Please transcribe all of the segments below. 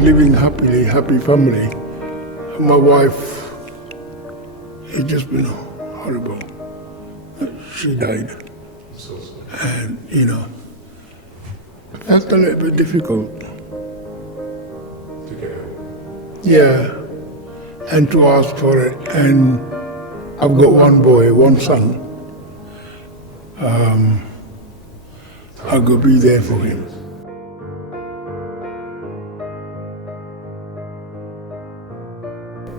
living happily, happy family. My wife, it's just been horrible. She died. And, that's a little bit difficult. Yeah, and to ask for it. And I've got one boy, one son. I'll go be there for him.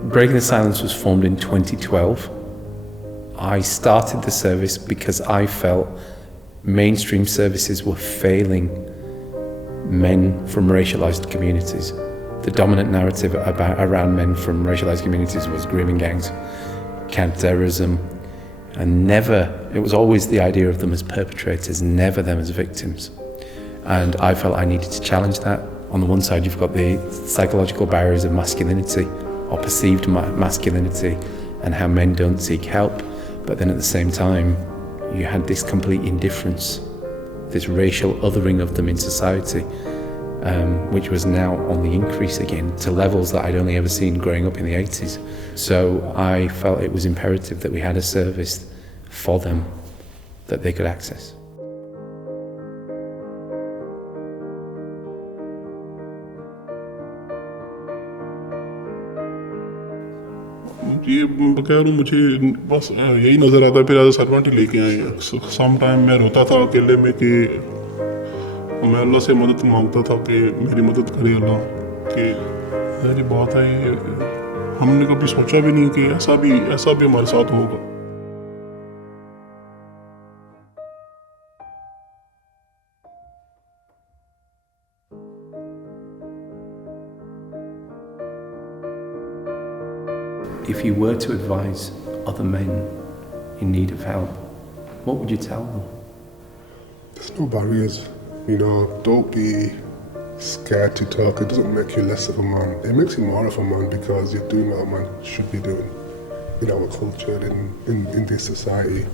Breaking the Silence was formed in 2012. I started the service because I felt mainstream services were failing men from racialised communities. The dominant narrative around men from racialised communities was grooming gangs, counter-terrorism, and it was always the idea of them as perpetrators, never them as victims. And I felt I needed to challenge that. On the one side, you've got the psychological barriers of masculinity, or perceived masculinity, and how men don't seek help. But then at the same time, you had this complete indifference, this racial othering of them in society, which was now on the increase again to levels that I'd only ever seen growing up in the 80s. So I felt it was imperative that we had a service for them that they could access. ये बगैर मुझे बस यही नज़र आता है, फिर as a servant ही लेके आए हैं। सम टाइम मैं रोता था अकेले में कि मैं अल्लाह से मदद मांगता था कि मेरी मदद करे अल्लाह, कि ये बात है, ये हमने कभी सोचा भी नहीं कि ऐसा भी हमारे साथ होगा। If you were to advise other men in need of help, what would you tell them? There's no barriers, don't be scared to talk. It doesn't make you less of a man. It makes you more of a man because you're doing what a man should be doing in our culture, in this society.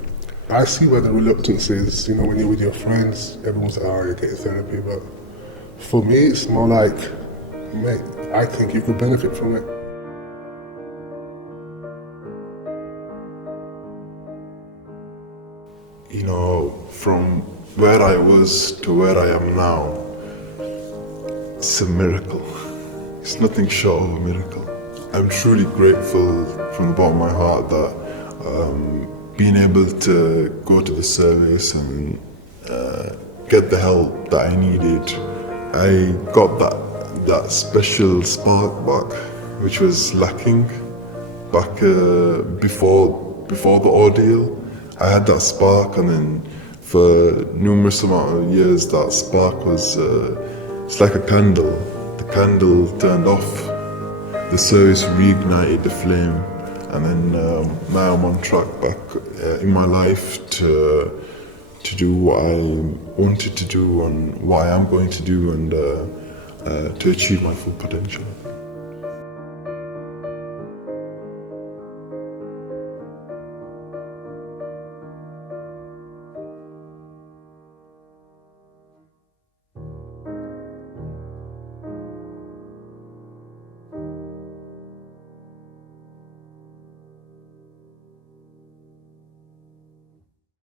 I see where the reluctance is, when you're with your friends, everyone's like, you're getting therapy, but for me it's more like, mate, I think you could benefit from it. From where I was to where I am now, it's a miracle. It's nothing short of a miracle. I'm truly grateful from the bottom of my heart that being able to go to the service and get the help that I needed, I got that special spark back, which was lacking back before the ordeal. I had that spark, and then for numerous amount of years that spark was it's like a candle. The candle turned off, the service reignited the flame, and then now I'm on track back in my life to do what I wanted to do and what I am going to do, and to achieve my full potential.